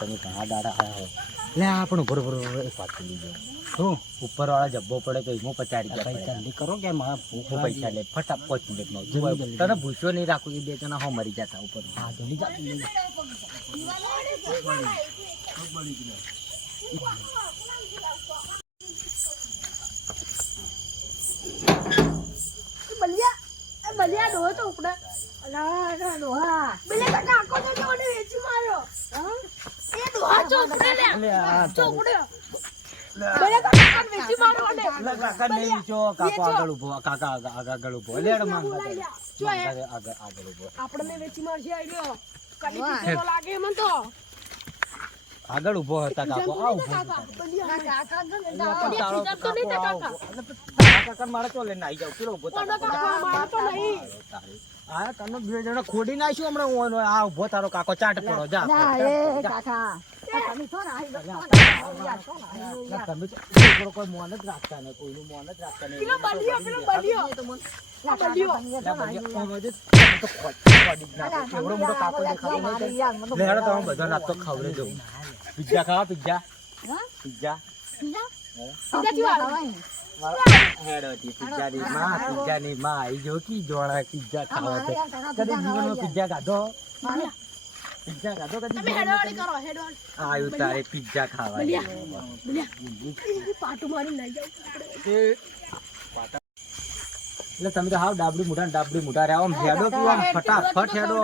તમે ઘણા દાડા આવ્યા હો લે આપણું બરોબર એક વાત કરી લીધો શું ઉપર વાળા જબ્બો પડે તો હું 50 રૂપિયા જલ્દી કરો કે મારા ભૂખ પૈસા લે ફટાફટ તને ભૂસો નહીં રાખું એ બે જણા હો મરી જતા ઉપર હા જલ્દી બલિયા ડોહો તો ઉપડે અલા ડોહા બલિયા કાકો તો જોને વેચી માર્યો હા એ ડોહા ચોપડે લે ચોપડે બલિયા કાકા વેચી માર્યો ને કાકા નહીં જો કાકો આગળ ઉભો કાકા આગળ ઉભો લેડ માંગા જો આગળ ઉભો આપણે મે વેચી મારશે આઈયો કડી પીતો લાગે મન તો આગળ ઉભો હતા કાકો આ ઉભો કાકા મારે તો લઈને આવી જાવ પેલો ઉભો હા તમે બે જણા ખોડી નાખ્યું હમણાં આ ઉભો તારો કાકો ચાટ પડો જા તમે કોઈ મોન જ રાખતા નહીં કોઈનું મોન જ રાખતા નહીં એવડો મોટો કાકો દેખાતો તમે બધા નાસ્તો ખવડે જો પિઝા ખાવા પિઝા પિઝા ની માં આવી જો કી જોડા પિઝા ખાવા છે કદી જીવનમાં પિઝા ખાધો કદી આયુ તારે પિઝા ખાવા એટલે તમે તો હાવ ડાબડી મોટા રહ્યા આમ હેડો તું આમ ફટાફટ હેડો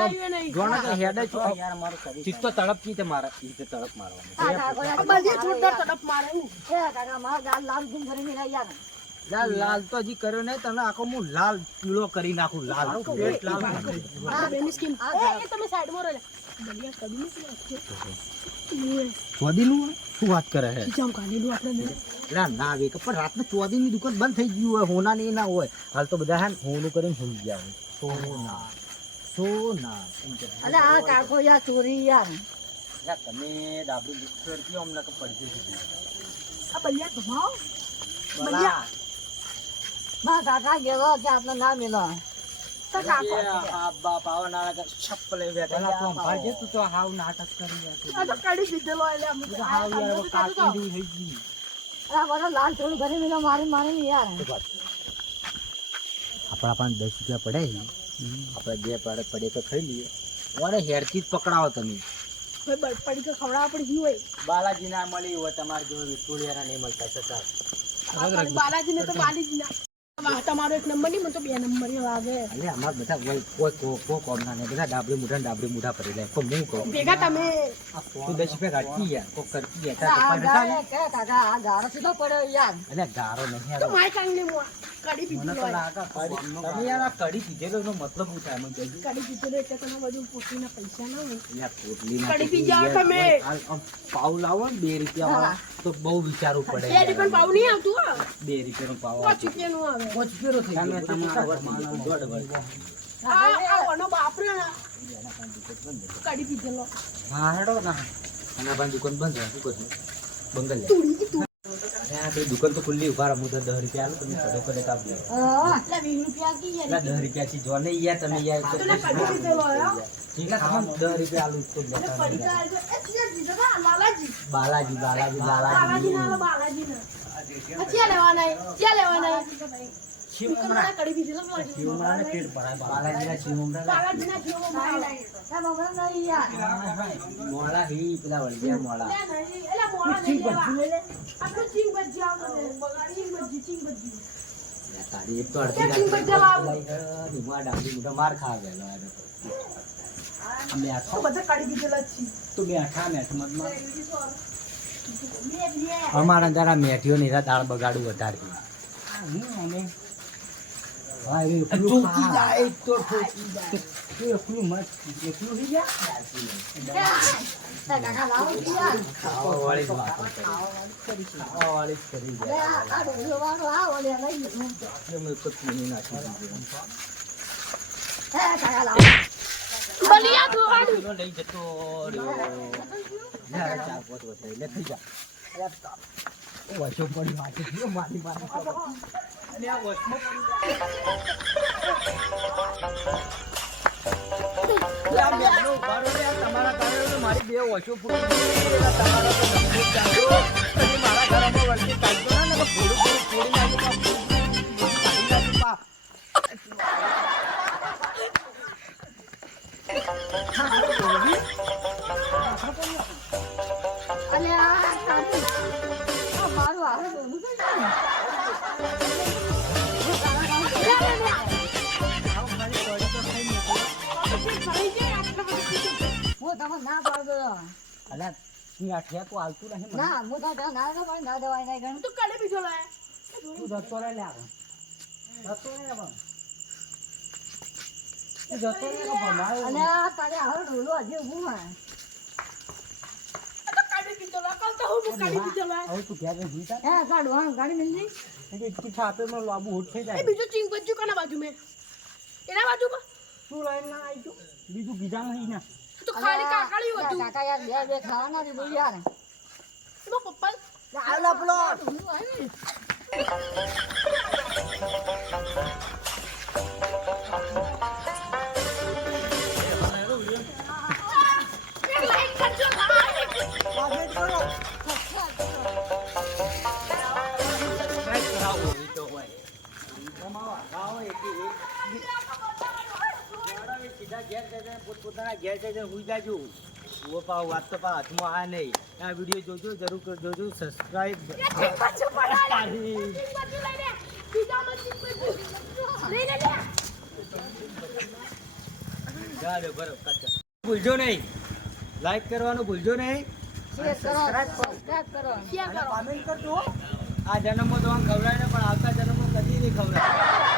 જોણા કે હેડે છો યાર મારો ચિત્ત તો તડપ કી તે મારા ઈ તડપ મારવાનો લાલ તો હજી કર્યો નહીં તને આખો હું લાલ પીળો કરી નાખું લાલ પેટ લાલ ચોદીનું શું વાત કરે છે ના આવે પણ રાતને ચોદીની દુકાન બંધ થઈ ગયું હોય હોનાની ના હોય હાલ તો બધા હે હોનું કરીને ભૂલી ગયા હોય સોના તમે ડાબડી બુક્સર કયો અમને કે પડી લાલ થોડું ઘરે મિલો મારી યાર આપણા 10 રૂપિયા પડે આપણે બે પડે તો ખાઈ લઈએ ઓરે હેરથી જ પકડાવો તમે પડી તો ખવડાવવા પડી હોય બાલાજી ના મળી હોય તમારે જો વિક્ટોરિયા નહીં મળતા છતાં બાલાજી ને તો બાલાજી ના તમારો એક નંબર નહીં મને તો 2 નંબર લાગે એટલે અમાર બધા કોઈ કોમ ના ને બધા ડાબડી મુઠા પડી જાય તો હું કહું ભેગા તમે તું 10 રૂપિયા કાઢતી યાર કોક કરતી યાર ગારો સીધો પડ્યો યાર એટલે ગારો નહીં તો માય કાંઈ ને કડી પીધેલો તમે યાર આ કડી પીધેલો નો મતલબ શું થાય મને કડી પીધેલો એટલે તમે બધું પોટલીના પૈસા ના હોય એટલે પોટલીના કડી પી જાવ તમે પાવ લાવો ને 2 રૂપિયા વાળા તો બહુ વિચારવું પડે 2 રૂપિયા પાવ નહીં આવતું 2 રૂપિયાનો પાવ 5 રૂપિયાનું આવે 5 રૂપિયા થઈ ગયો આનો બાપરે ના કડી પીધેલો હા હેડો ના અને આ દુકાન બંધ શું કરશું બંગલ દુકાન તો ખુલ્લી ઉભા રહું તો 10 રૂપિયા આલો તમે કડો કરે કાપ લે 20 રૂપિયા કી યાર 10 રૂપિયા થી જો નહીં યાર તમે યાર તો કડી પીધેલો યાર ઠીક છે તમે 10 રૂપિયા આલો તો બાલાજી ના બાલાજી ક્યાં લેવાના શિવમરા કડી પીધેલો શિવમરા ને પેટ ભરાય બાલાજી ના શિવમરા મોળા હી પેલા વળગ્યા મોળા તારી એક તો અડધી માર ખા ગયેલો અમે આખો બધા કડી પીધેલા છે તો બે આખા મેઠ મતમાં અમારા જરા મેઠીઓ ની દાળ બગાડું વધારે અમે હા એ ઠોકી જાય તો ઠોકી જાય એકલું મત એકલું હી ગયા કાકા લાવો યાર વાળી વાત વાળી કરી જાય આ ડોલો વાળો આવો લે લઈ અમે કત નહીં નાખી કાકા લાવો બલિયા દોવાડું. પેલો લઈ જતો રહ્યો. લે, આ ચા પોત વધારી લે, થઈ જા. ઓ, વચ્ચે પડી વાંચે ગયો, મારી મારી. અને આ વચમાં પડી જાય. લે, આ બેનો ઉભા રહો લે, આ તમારા કારણે મારી બે ઓછો ફૂટી ગઈ. આ તમારા તો ધંધો ચાલ્યો. અને મારા ઘરમાં વળતી ચાલતો ના ને, તો ફોડું ફોડી નાખ્યું, કાઢી નાખ્યું, પા. અને આ તારું આ મારું હારું ડોલું કઈ જાય ને? હું તમને ના પાડતો. અલા, તું આ ઠેકો હાલતું નહીં મને. ના હું તો ના પણ ના દવાઈ નહીં ગણ. તું કાલે બીજો લાય. તું જતો રહે લે આગળ. જતો રહે આગળ. તું જતો રહે આગળ, ભમાયો. અને આ તારે હારું ડોલું હજી ઊભું હોય. આ તો કાલે બીજો લાય. કાલ તો હું કાલે બીજો લાય. હવે તું ઘેર જઈને સુઈ જા. હે તાર ડોહાનું ગાડી મિલજી. એટલે એટલી છાપે માં લાંબુ હોઠ થઈ એ જાય. બીજો ચીંગ બચ્ચું કાના બાજુ મેં. એના બાજુમાં તું લઈને ના આવી ગયો. બીજું ગીજા નહીં ને. તો ખાલી કાકાળ્યું હતું. કાકા યાર બે ખાવાના દીધું યાર. એમાં પપ્પા આવલા પ્લોટ. એક લાઈન કરજો લાઈન. સબસ્ક્રાઇબ કરાવો એ તો હોય. કમાવા ખાઓ સીધા ઘેર જઈને પોતપોતાના ઘેર જઈને હુઈ જાજો. ઓ પાવ વાત તો પા હાથમાં આ નહીં. આ વિડીયો જોજો, જરૂર જોજો, સબસ્ક્રાઇબ. ચીંગ બચ્ચું પડાય. ચીંગ બચ્ચું લઈ લે. બીજામાં ચીંગ બચ્ચું. લઈ લે લે. ચાલો બરોબર. ભૂલજો નહીં, લાઈક કરવાનું ભૂલજો નહીં. શેર કરો સબસ્ક્રાઇબ કરો. શેર કરો. કમેન્ટ કરજો. આ જન્મમાં તો આમ ખવડાય ને, પણ આવતા જન્મમાં કદી નહીં ખવડાય.